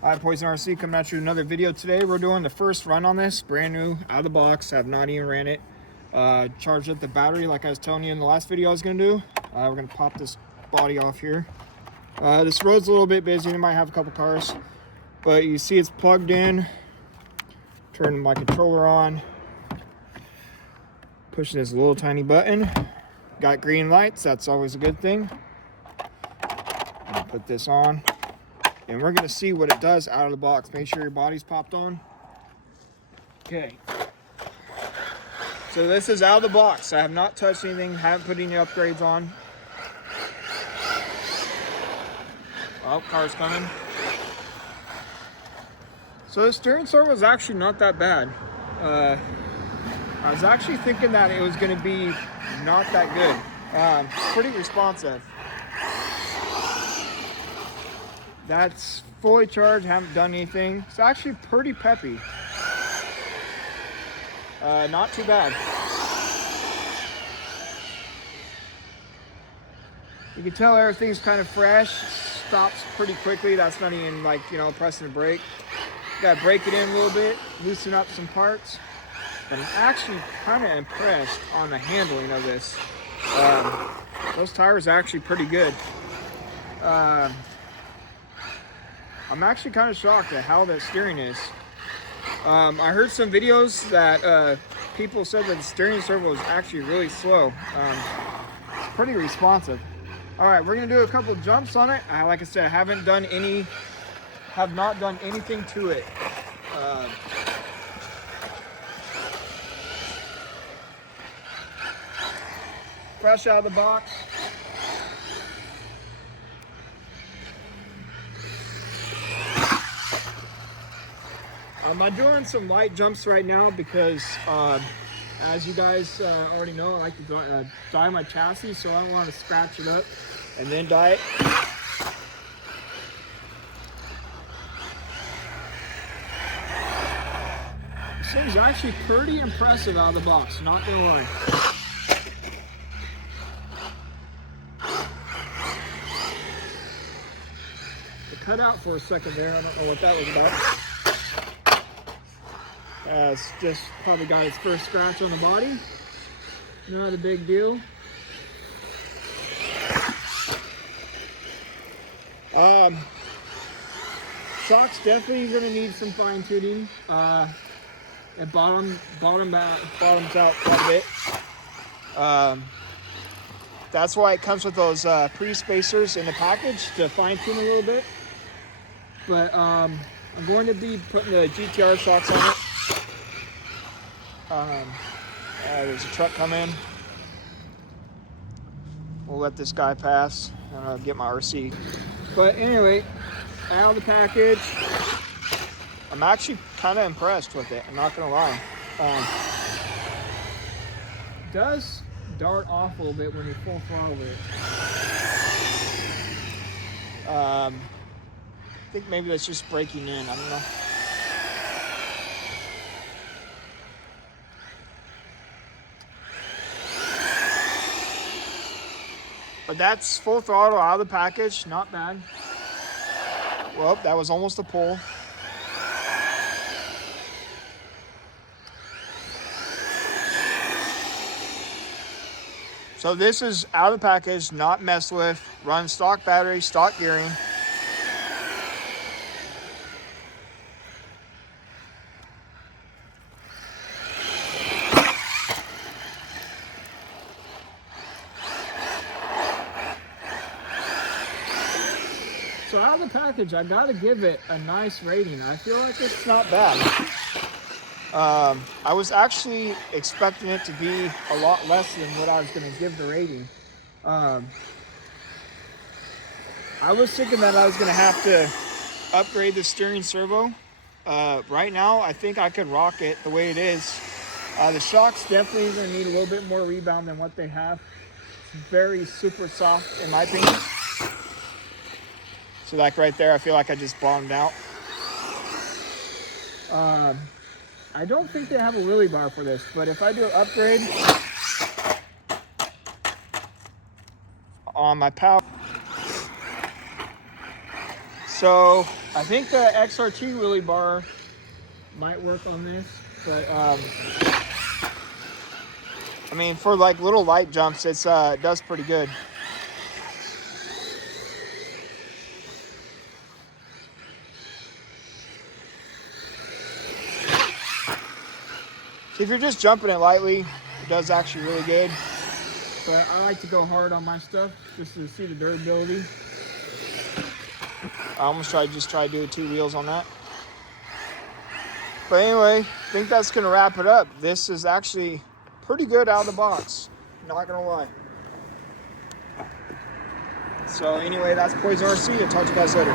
Hi, Poison RC coming at you with another video today. We're doing the first run on this, brand new, out of the box. Have not even ran it. Charged up the battery like I was telling you in the last video I was gonna do. We're gonna pop this body off here. This road's a little bit busy. It might have a couple cars, but you see it's plugged in. Turning my controller on. Pushing this little tiny button. Got green lights, that's always a good thing. Put this on. And we're gonna see what it does out of the box. Make sure your body's popped on. Okay. So this is out of the box. I have not touched anything, haven't put any upgrades on. Oh, car's coming. So the steering servo is actually not that bad. I was actually thinking that it was gonna be not that good. Pretty responsive. That's fully charged, haven't done anything. It's actually pretty peppy. Not too bad. You can tell everything's kind of fresh. Stops pretty quickly. That's not even like, you know, pressing the brake. Gotta break it in a little bit, loosen up some parts. But I'm actually kind of impressed on the handling of this. Those tires are actually pretty good. I'm actually kind of shocked at how that steering is. I heard some videos that people said that the steering servo is actually really slow. It's pretty responsive. All right, we're gonna do a couple jumps on it. Like I said, I have not done anything to it. Fresh out of the box. I'm doing some light jumps right now because, as you guys already know, I like to dye my chassis, so I don't want to scratch it up and then dye it. This thing's actually pretty impressive out of the box, not gonna lie. It cut out for a second there, I don't know what that was about. It's just probably got its first scratch on the body. Not a big deal. Shocks definitely gonna need some fine tuning. It bottoms out quite a bit. That's why it comes with those pre-spacers in the package to fine tune a little bit. But I'm going to be putting the GTR shocks on it. There's a truck coming. We'll let this guy pass and I'll get my RC. But anyway, out of the package, I'm actually kind of impressed with it. I'm not gonna lie. It does dart off a little bit when you full throttle it. I think maybe that's just breaking in. I don't know. But that's full throttle out of the package, not bad. Well, that was almost a pull. So this is out of the package, not messed with. Run stock battery, stock gearing. So out of the package, I gotta give it a nice rating. I feel like it's not bad. I was actually expecting it to be a lot less than what I was gonna give the rating. I was thinking that I was gonna have to upgrade the steering servo. Right now, I think I could rock it the way it is. The shock's definitely gonna need a little bit more rebound than what they have. It's very super soft in my opinion. So like right there, I feel like I just bottomed out. I don't think they have a wheelie bar for this, but if I do an upgrade on my power, So I think the XRT wheelie bar might work on this, but I mean, for like little light jumps, it does pretty good. So if you're just jumping it lightly, it does actually really good. But I like to go hard on my stuff just to see the durability. I almost try to do 2 wheels on that. But anyway, I think that's gonna wrap it up. This is actually pretty good out of the box, not gonna lie. So anyway, that's Poison RC. I'll talk to you guys later.